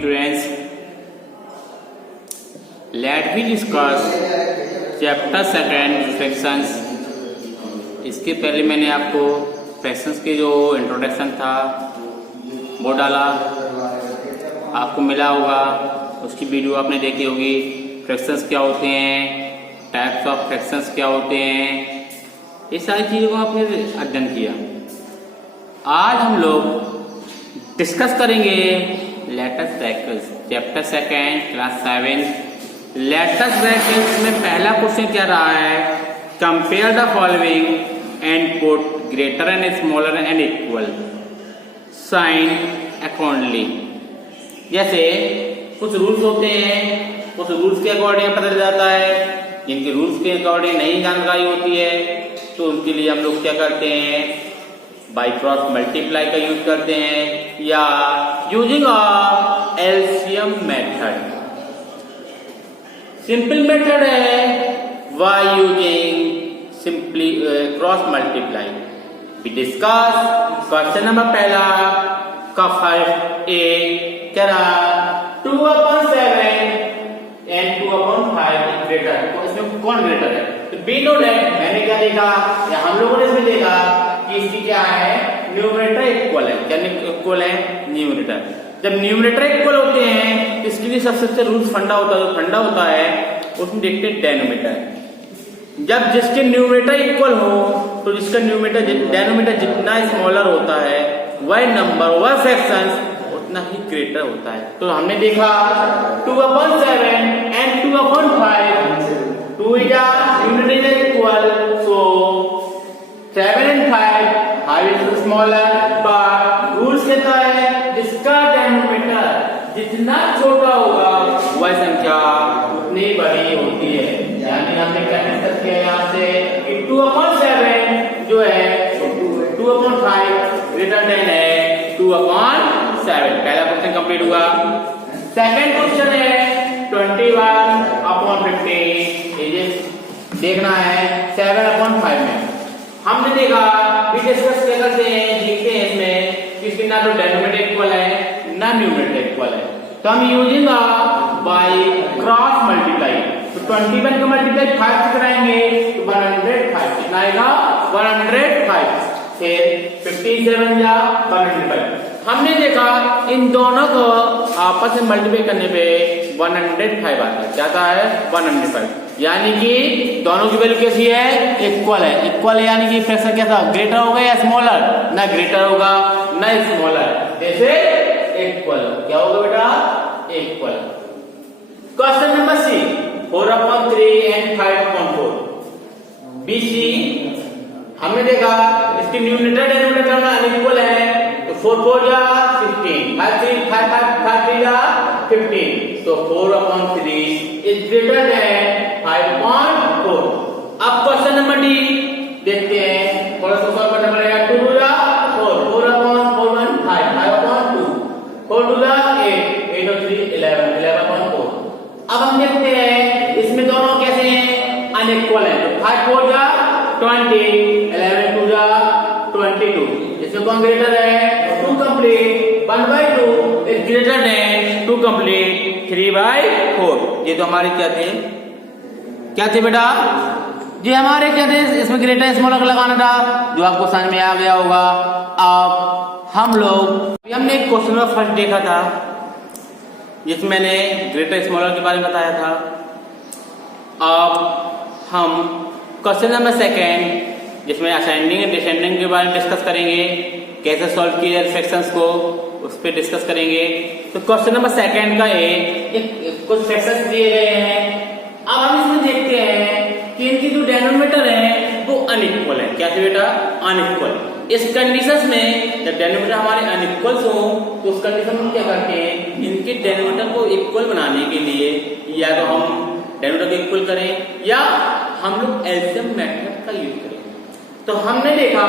students, let me discuss chapter second fractions। इसके पहले मैंने आपको फ्रैक्शंस के जो इंट्रोडक्शन था वो डाला, आपको मिला होगा, उसकी वीडियो आपने देखी होगी। फ्रैक्शंस क्या होते हैं, टाइप्स ऑफ फ्रैक्शंस क्या होते हैं, ये सारी चीज़ों को आपने अध्ययन किया। आज हम लोग डिस्कस करेंगे let's brackets, chapter second, class 7। Let's brackets में पहला क्वेश्चन क्या रहा है, compare the following and put greater and smaller and equal sign accordingly. जैसे कुछ रूल्स होते हैं, कुछ रूल्स के अकॉर्डिंग पता चल जाता है, जिनके रूल्स के अकॉर्डिंग नहीं जानकारी होती है तो उनके लिए हम लोग क्या करते हैं, बाई क्रॉस मल्टीप्लाई का यूज करते हैं या using a LCM method. Simple method है by using simply cross multiply. We discuss question number पहला का 5a क्या रहा, 2/7 एंड 2/5 ग्रेटर, तो इसमें कौन ग्रेटर है, तो बी नो दैट। मैंने क्या देखा या हम लोगों ने इसमें देखा कि इसकी क्या है, न्यूमरेटर इक्वल है। क्या इक्वल है, न्यूमरेटर। जब न्यूमरेटर इक्वल होते हैं तो इसके लिए सबसे रूल्स फंडा होता है, जो फंडा होता है उसमें देखते हैं डेनोमीटर। जब जिसके न्यूमरेटर इक्वल हो तो जिसका न्यूमरेटर डेनोमीटर जितना स्मॉलर होता है वह नंबर वह फ्रैक्शंस उतना ही ग्रेटर होता है। तो हमने देखा 2/7 and 2/5, 2 is numerator equal, so 7 and 5 is smaller, but rules कहता है जिसका डेनोमीटर जितना छोटा होगा वह संख्या उतनी बड़ी होती है। यानी हमने क्या डिस्कस किया यहाँ से कि 2/7 जो है 2/5 ग्रेटर देन है 2/7। पहला क्वेश्चन कंप्लीट हुआ। सेकंड क्वेश्चन है 21/15। देखना है 7/5 में हमने देखा, भी डिस्कस क्या करते हैं, लिखते हैं इसमें इसकी ना तो डेनोमीटर इक्वल है ना न्यूमरेटर इक्वल है, तो हम यूजिंग बाय क्रॉस मल्टीप्लाई। तो 21 का मल्टीप्लाई 5 से कराएंगे तो 105 कितना आएगा, 105। फिर 57 या 105। हमने देखा इन दोनों को आपस में मल्टीप्लाई करने पे 105 आता है। क्या आता है, 105। यानी कि दोनों की वैल्यू कैसी है, इक्वल है। इक्वल है यानी कि फ्रैक्शन कैसा, ग्रेटर होगा या स्मॉलर, ना ग्रेटर होगा ना स्मॉलर, जैसे इक्वल। क्या होगा बेटा, equal. Question number C 4/3 and 5/4। BC हमने देखा इसकी न्यूमरेटर डेनोमिनेटर अनइक्वल है, तो 4/4 या 15, 5/3 या 15, तो 4/3 इज ग्रेटर देन 5/4। अब क्वेश्चन नंबर डी देखते हैं, थोड़ा सा सॉल्व करना पड़ेगा। 2 या 4, 4/4 1 5, 5/2, 4 2 या 8, 8 और 3 11, 11/4। अब हम देखते हैं इसमें दोनों कैसे हैं, अनइक्वल है, तो 5/4 या 20, 11/2 या 22, इसमें कौन ग्रेटर है, 2 complete 1/2 is greater than 2 complete 3/4। ये तो हमारे क्या थे बेटा, ये हमारे क्या थे, इसमें ग्रेटर स्मॉलर लगाना था, जो आपको समझ में आ गया होगा। अब हम लोग हमने एक क्वेश्चन में फर्स्ट देखा था जिसमें मैंने ग्रेटर स्मॉलर के बारे में बताया था। अब हम क्वेश्चन नंबर सेकेंड जिसमें असेंडिंग एंड डिसेंडिंग के बारे में डिस्कस करेंगे, कैसे सॉल्व किए फ्रैक्शंस को उस पर डिस्कस करेंगे। तो क्वेश्चन नंबर सेकेंड का कुछ फ्रैक्शंस दिए गए हैं। अब हम इसमें देखते हैं कि इनकी जो डेनोमीटर है वो अनइक्वल है। क्या है बेटा, अनइक्वल। इस कंडीशन में जब डेनोमीटर हमारे अनइक्वल हो तो उस कंडीशन में क्या करते हैं, इनके डेनोमीटर को इक्वल बनाने के लिए या तो हम डेनोमीटर को इक्वल करें या हम लोग एलसीएम मेथड का यूज करें। तो हमने देखा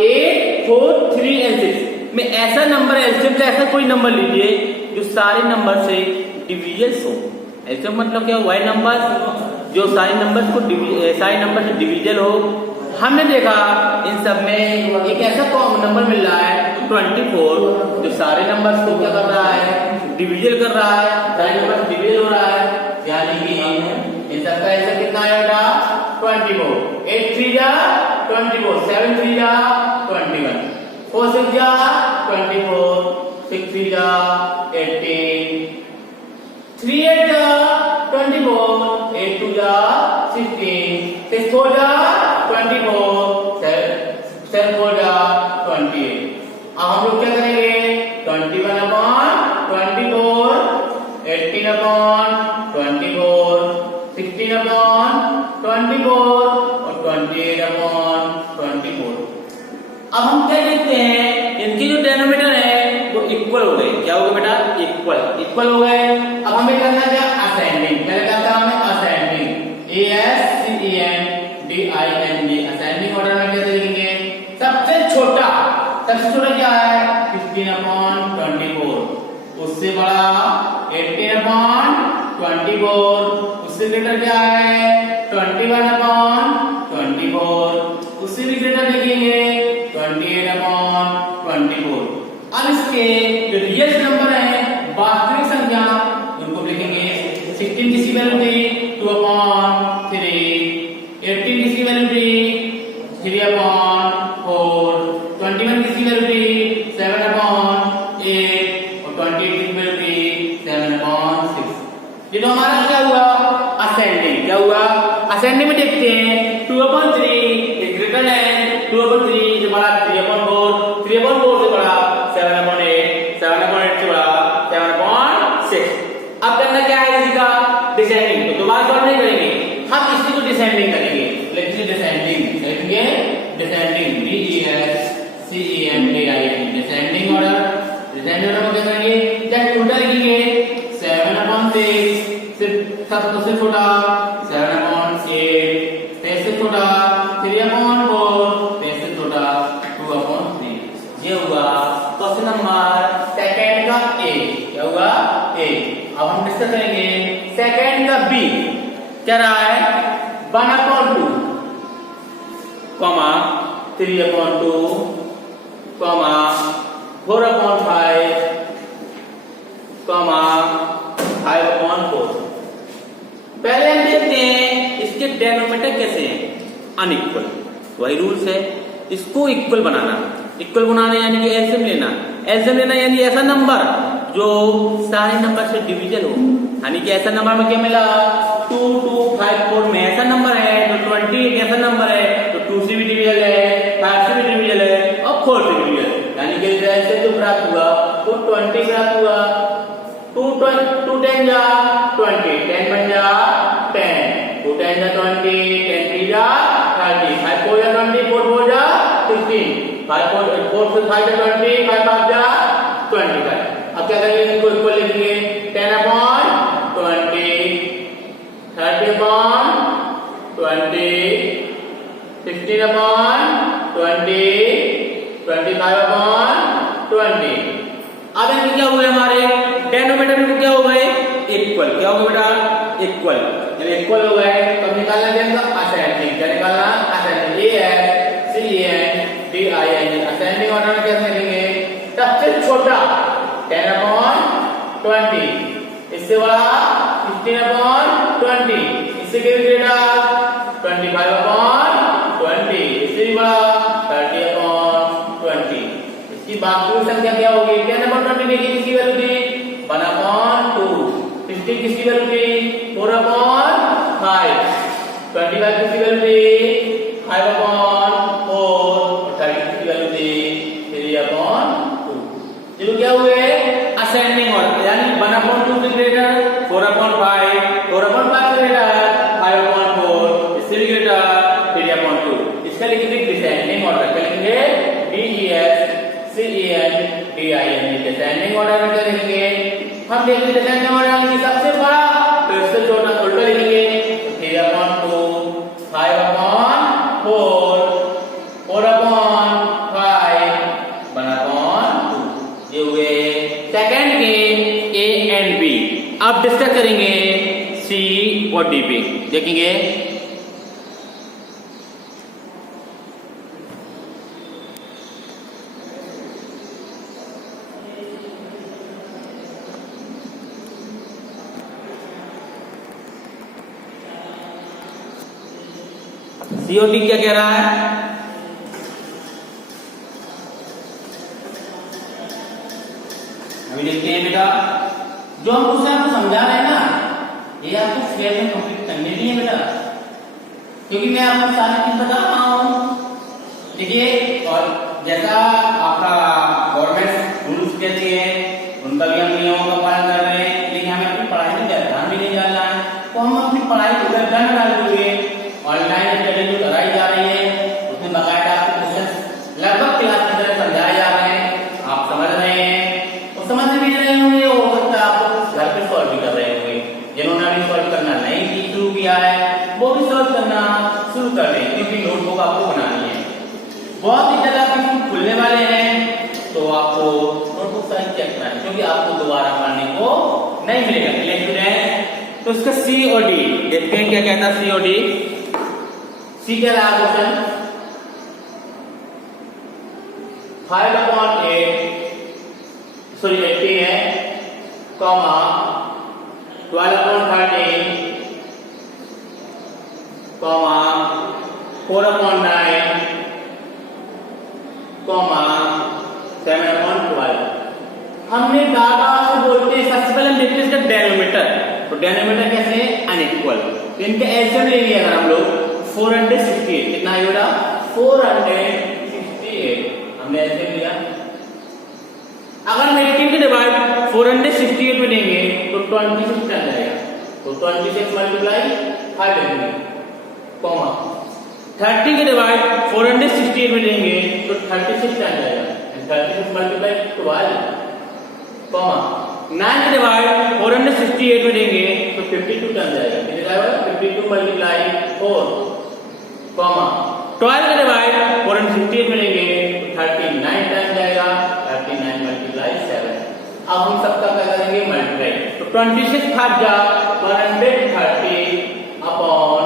8, 4, 3 एंड 6 में ऐसा नंबर एलसीएम का ऐसा कोई नंबर लीजिए जो सारे नंबर से डिविजन हो। एलसीएम मतलब क्या, वह नंबर जो सारे नंबर से डिविजन हो। हमने देखा इन सब में एक ऐसा कॉमन नंबर मिल रहा है 24 जो सारे नंबर्स को क्या कर रहा है, डिविजन कर रहा है, साइन नंबर से डिविजन हो रहा है, यानी कि इन सबका आंसर कितना आएगा 24। 8 3 जा 24, 7 3 जा 21, 4 6 जा 24, 6 3 जा 18, 3 8 जा 24, 8 2 जा 16, 6 4 जा 24, 7 4 जा 28। अब हम लोग क्या करेंगे 21 अपॉन 24, 18 अपॉन 24, 16 अपॉन 24 और 28 अपॉन 24। अब हम क्या देखते हैं इनकी जो डेनोमिनेटर है वो इक्वल हो गए। क्या हो गए बेटा इक्वल हो गए। अब हमें करना क्या असेंडिंग, पहले क्या था हमें असेंडिंग ASCENDING असेंडिंग ऑर्डर में कैसे लिखेंगे सबसे छोटा क्या है 16 अपॉन 24, उससे बड़ा 18 अपॉन 24, उससे ग्रेटर क्या है 21 अपॉन 24, उससे भी ग्रेटर लिखेंगे 28 अपॉन 24। अब इसके जो रियल नंबर है वास्तविक संख्या उनको लिखेंगे 16 किसकी वैल्यू थी 2 अपॉन 3, 18 किसकी वैल्यू थी 3 अपॉन 4, 21 किसकी वैल्यू थी 7 अपॉन 8 और 28 किसकी वैल्यू थी 7 अपॉन 6। ये तो हमारा क्या हुआ असेंडिंग। क्या हुआ असेंडिंग में देखते हैं 2 अपॉन 3 ग्रेटर है 2 अपॉन 3 से बड़ा 3 अपॉन 4, 3 अपॉन 4 से बड़ा 7 अपॉन 8, 7 अपॉन 8 से बड़ा 7 अपॉन 6। अब करना क्या है इसका डिसेंडिंग। तो दोबारा सॉल्व नहीं करेंगे हम इसी को डिसेंडिंग करेंगे। लिखिए डिसेंडिंग डिसेंडिंग डिसेंडिंग ऑर्डर में क्या करेंगे जब उल्टा लिखेंगे 7 अपॉन 6 सबसे छोटा 7 अपॉन 8, 10 से छोटा 3 अपॉन 4, 10 से छोटा 2 अपॉन 3। ये हुआ क्वेश्चन नंबर सेकंड का ए। क्या हुआ ए। अब हम डिस्कस करेंगे सेकंड का बी। क्या रहा है 1 अपॉन 2 3 अपॉन 2 4 अपॉन 5 5 अपॉन 4। पहले हम देखते हैं इसके डेनोमिनेटर कैसे हैं अनइक्वल। वही रूल्स है इसको इक्वल बनाना यानी कि एलसीएम लेना यानी ऐसा नंबर जो सारे नंबर से डिवीजन हो। यानी कि ऐसा नंबर में क्या मिला 2 2 5 4 में ऐसा नंबर है तो 20 एक ऐसा नंबर है तो 2 से भी डिवीजन है 5 से भी डिवीजन है और 4 से भी डिवीजन। यानी कि ऐसे जो प्राप्त हुआ वो 20 प्राप्त हुआ। 2 10 जा 20, 10 बन जा 10, 2 10 जा 20, 10 3 जा 30, 5 4 जा 20, 4 4 जा 16, 5 4 से 5 जा 20, 5 5 जा 25। अब क्या करेंगे इनको इक्वल लिखेंगे 10 अपॉन 20, 30 अपॉन 20, 16 अपॉन 20, 25 अपॉन 20। अब इनमें क्या हुए हमारे डेनोमिनेटर में क्या हो गए इक्वल। क्या हो गया बेटा इक्वल। जब इक्वल हो गए तो निकालना क्या असेंडिंग। क्या निकालना असेंडिंग ASCENDING असेंडिंग ऑर्डर में कैसे लिखेंगे सबसे छोटा 10 अपॉन 20, इससे बड़ा 15 अपॉन 20, इससे ग्रेटर 25 अपॉन 20, इससे भी बड़ा 30 अपॉन 20। इसकी वास्तविक संख्या क्या होगी 10 अपॉन 20 देखिए किसकी वैल्यू थी 1 अपॉन 2, 15 किसकी वैल्यू थी 4 अपॉन 5, 25 किसकी वैल्यू थी 5 अपॉन 4 और 30 किसकी वैल्यू थी 3 अपॉन 2। ये क्या हुए असेंडिंग ऑर्डर यानी 1 अपॉन 2 से ग्रेटर 4 अपॉन 5, 4 अपॉन 5 से ग्रेटर 5 अपॉन 4, इससे भी ग्रेटर 3 अपॉन 2। इसका लिखेंगे डिसेंडिंग ऑर्डर। क्या लिखेंगे DESCENDING डिसेंडिंग ऑर्डर में क्या लिखेंगे हम देखते हैं डिसेंडिंग ऑर्डर में सबसे बड़ा तो इससे छोटा उल्टा लिखेंगे 3 अपॉन 2, 5 अपॉन 4, 4 अपॉन 5, 1 अपॉन 2। ये हुए सेकंड के ए एंड बी। अब डिस्कस करेंगे सी और डी पे देखेंगे। COD क्या कह रहा है? अभी देखते हैं बेटा, जो हम कुछ आपको समझा रहे हैं ना, ये आपको फेयर में कंप्लीट करने नहीं है बेटा, क्योंकि मैं आपको सारी चीज बता रहा हूँ। देखिए, और जैसा आपका गवर्नमेंट रूल्स कहती है उनका भी हम नियमों का पालन कर रहे हैं, लेकिन हमें अपनी पढ़ाई में ध्यान भी नहीं डालना है, तो हम अपनी पढ़ाई को ध्यान डाल देंगे। ऑनलाइन स्टडी जो कराई जा रही है उसमें बाकायदा आपको क्वेश्चन लगभग क्लास की तरह समझाए जा रहे हैं, आप समझ रहे हैं और समझ भी रहे होंगे, हो सकता है आप घर पे सॉल्व भी कर रहे होंगे। जिन्होंने अभी सॉल्व करना नहीं शुरू किया है वो भी सॉल्व करना शुरू कर दें, क्योंकि नोटबुक आपको बनानी है। बहुत ही जल्द आपके खुलने वाले हैं, तो आपको नोटबुक साइज चेक करना है, क्योंकि आपको दोबारा पढ़ने को नहीं मिलेगा। Clear student? तो इसका COD देखते हैं क्या कहता है COD। C क्या रहा क्वेश्चन? 80 है, कॉमा 12/13, कॉमा 4/9, कॉमा 7/12। हमने बार-बार से बोलते हैं, सबसे पहले हम देखते हैं इसका डेनोमिनेटर। तो डेनोमिनेटर कैसे है? अनइक्वल। तो इनका एलसीएम लेंगे अगर हम लोग 468, कितना है बेटा? 468 हमने एलसीएम लिया। अगर हम 18 के डिवाइड 468 में देंगे तो 26 टन जाएगा, तो 26 मल्टीप्लाई 5 देंगे, कॉमा 30 के डिवाइड 468 में देंगे तो 36 टन जाएगा, 36 मल्टीप्लाई 12, कॉमा 9 के डिवाइड 468 में देंगे तो 52 टन जाएगा, कितने जाएगा? 52 मल्टीप्लाई 4, कॉमा 12 के डिवाइड 468 में देंगे तो 39 टन जाएगा, 39 मल्टीप्लाई 7। अब हम सबका क्या करेंगे? मल्टीप्लाई। तो 26 भाग जा 130 अपॉन,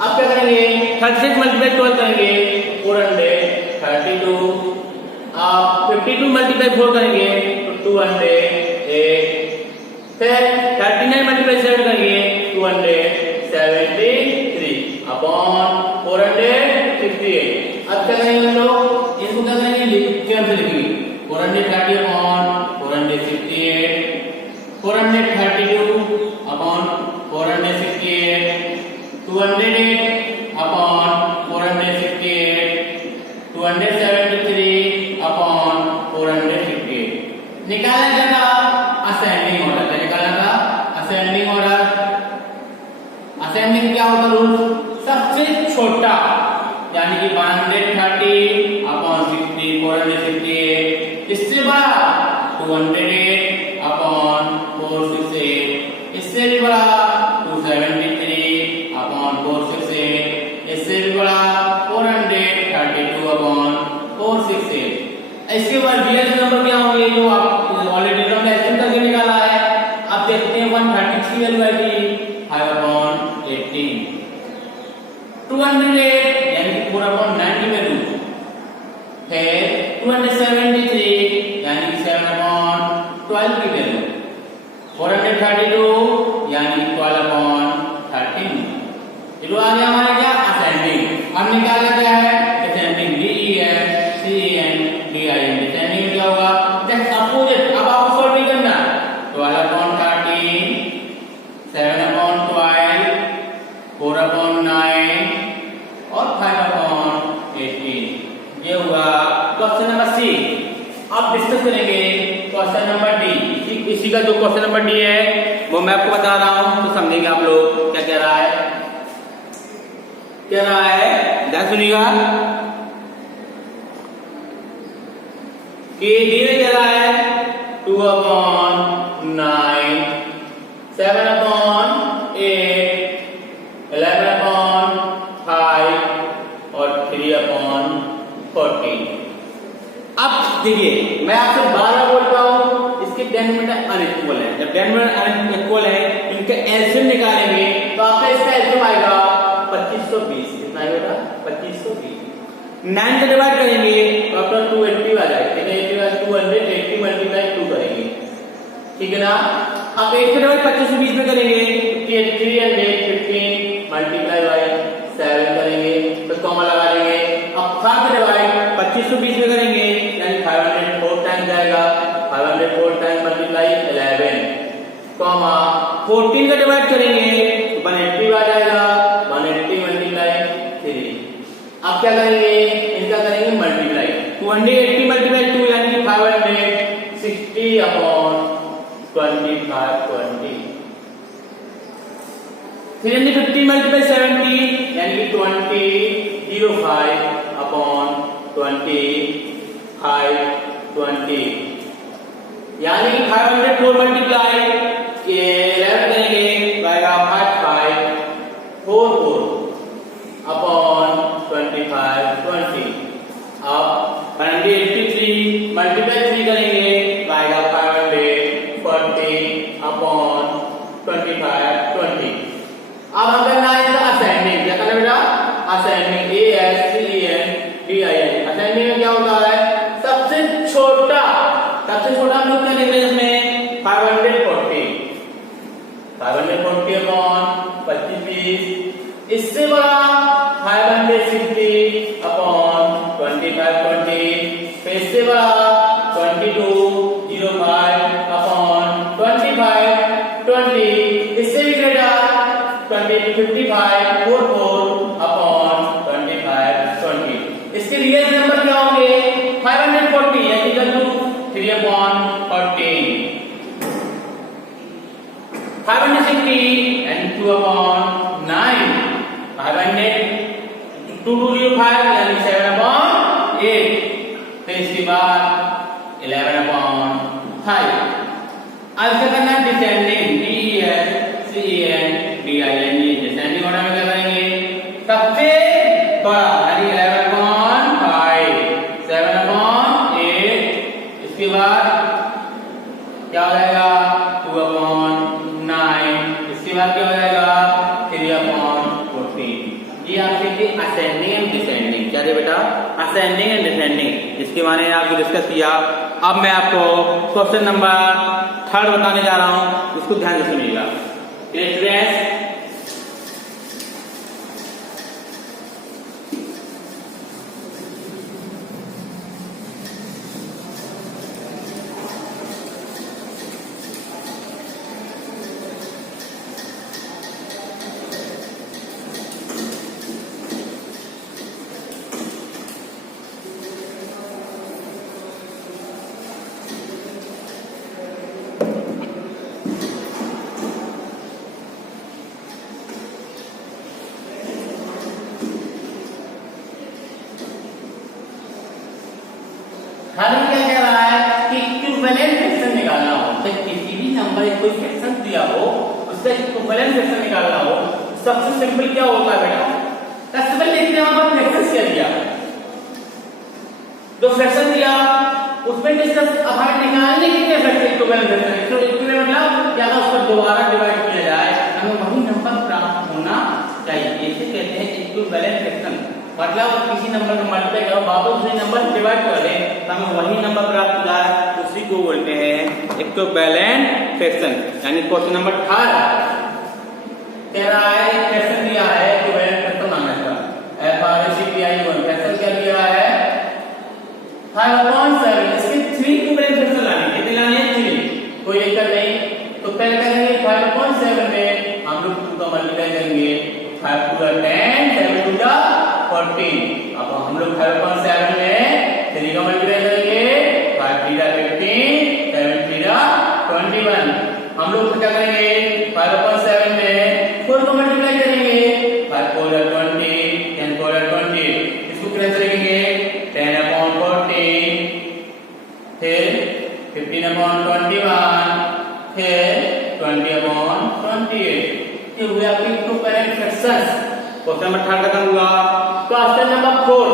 अब क्या करेंगे? 36 मल्टीप्लाई 12 करेंगे 432, अब 52 मल्टीप्लाई 4 करेंगे तो 208, फिर 39 मल्टीप्लाई 7 करेंगे 273 अपॉन 468। अब क्या करेंगे हम लोग? इसको क्या करेंगे? कैसे लिखेंगे? 430 अपॉन 468, 432 अपॉन 468, 208 अपॉन 468, 273 अपॉन 468। निकाला जाएगा असेंडिंग ऑर्डर, निकाला था असेंडिंग ऑर्डर। असेंडिंग क्या होता है रूल? सबसे छोटा, यानी कि 130 अपॉन 60, 468, इससे बड़ा 208 अपॉन 468, इससे भी बड़ा 273 अपॉन 468, इससे भी बड़ा 432 अपॉन 468। इसके बाद रियल नंबर क्या होंगे जो आप ऑलरेडी हमने एस्टिमेट करके निकाला है। अब देखते हैं 133 वैल्यू आएगी 5 अपॉन 18, 208 यानी कि 4/90 वैल्यू, फिर 273 यानी कि 7/12 की वैल्यू, 432 यानी कि 12/13। जो आ गया हमारा क्या? असेंडिंग। अब निकालना क्या है? Ascending DEN CEN DIN। Ascending क्या होगा? That's opposite. अब आपको सॉल्व नहीं करना, 12/13, 7/12, 4/9 और 5/18। ये हुआ क्वेश्चन नंबर C। अब डिस्कस करेंगे क्वेश्चन नंबर D। इसी का जो क्वेश्चन नंबर D है वो मैं आपको बता रहा हूं, तो समझेंगे आप लोग क्या कह रहा है। क्या रहा है ध्यान सुनिएगा कि D में क्या रहा है? 2/9, 7/8, 11/5 और 3/14। अब देखिए, मैं आपसे 12 बोलता हूं, इसके डेनोमिनेटर अनइक्वल है। जब डेनोमिनेटर अनइक्वल है, इनका एलसीएम निकालेंगे तो आपका इसका एलसीएम आएगा 2520। कितना आएगा? 2520। 9 से डिवाइड करेंगे तो आपका 280 आ जाएगा। कितने 280 मल्टीप्लाई 2 करेंगे, ठीक है ना। अब 1 से डिवाइड 2520 में करेंगे 315 मल्टीप्लाई क्या करेंगे, इनका करेंगे मल्टीप्लाई। 280 मल्टीप्लाई 2 यानी कि 560 अपॉन 25 20। 350 मल्टीप्लाई 70 यानी कि 20 अपॉन 25 20 यानी 504 मल्टीप्लाई 11 करेंगे आएगा 5544 अपॉन 25 20। अब 183 मल्टीप्लाई 3 करेंगे आएगा 540 अपॉन 25 20। अब हम करना है इसका असाइनमेंट। क्या करना बेटा, असाइनमेंट ASCENDIN। असाइनमेंट में क्या होता है, सबसे छोटा हम लोग क्या लिख रहे हैं इसमें 540 अपॉन 25 इससे बड़ा 560 अपॉन 25 20 इससे बड़ा 2205 अपॉन 25 20 इससे भी ग्रेटर 5544 अपॉन 25 20। इसके रियल नंबर क्या होंगे, 540 यानी equal to 3 upon 14, 560 and 2 upon 9, 2205 यानी 7 अपॉन 8, फिर इसके बाद 11 अपॉन 5। अब क्या करना है, डिसेंडिंग DESCENDIN डिसेंडिंग ऑर्डर में क्या करेंगे, सबसे बड़ा यानी 11/5 7/8 इसके बाद क्या हो जाएगा 2/9 इसके बाद क्या हो जाएगा 3/14। ये आपके लिए असेंडिंग एंड डिसेंडिंग क्या थे बेटा, असेंडिंग एंड डिसेंडिंग, इसके बारे में आपको डिस्कस किया। अब मैं आपको क्वेश्चन नंबर 3 बताने जा रहा हूं, इसको ध्यान से सुनिएगा। हमें क्या कह रहा है कि इक्विवेलेंट फ्रैक्शन निकालना हो, तो किसी भी नंबर कोई फ्रैक्शन दिया हो उसका इक्विवेलेंट फ्रैक्शन निकालना हो, सबसे सिंपल क्या होता है बेटा, सबसे पहले देखते हैं वहां पर फ्रैक्शन क्या दिया, जो फ्रैक्शन दिया उसमें डिस्कस अब हमें निकालने के लिए फ्रैक्शन इक्विवेलेंट फ्रैक्शन, तो इक्विवेलेंट मतलब क्या उसका दोबारा डिवाइड किया जाए, हमें वही नंबर प्राप्त होना चाहिए, इसे कहते हैं इक्विवेलेंट फ्रैक्शन। मतलब किसी नंबर को मल्टीप्लाई करो वापस उसी नंबर से डिवाइड कर ले हमें वही नंबर प्राप्त होता है, उसी को बोलते हैं इक्विवेलेंट फ्रैक्शन। यानी क्वेश्चन नंबर 3 कह रहा है फ्रैक्शन दिया है इक्विवेलेंट फ्रैक्शन मांगा था FRACTI1 फ्रैक्शन क्या दिया है 5/7 इसके 3 इक्विवेलेंट फ्रैक्शन लाने कितने लाने हैं 3, कोई दिक्कत नहीं। तो पहले करेंगे 5/7 में हम लोग 2 का मल्टीप्लाई करेंगे 5 to the 10 7 to the 14। अब हम लोग 5/7 में 3 का मल्टीप्लाई करेंगे 5 3 15 7 3 21। हम लोग क्या करेंगे 5/7 में 4 का मल्टीप्लाई करेंगे 5 4 20 10 4 20 इसको कैंसिल करेंगे 10/14 फिर 15/21 फिर 20/28। ये हुए आपके इक्विवेलेंट फ्रैक्शंस। क्वेश्चन नंबर 3 खत्म हुआ। Question number 4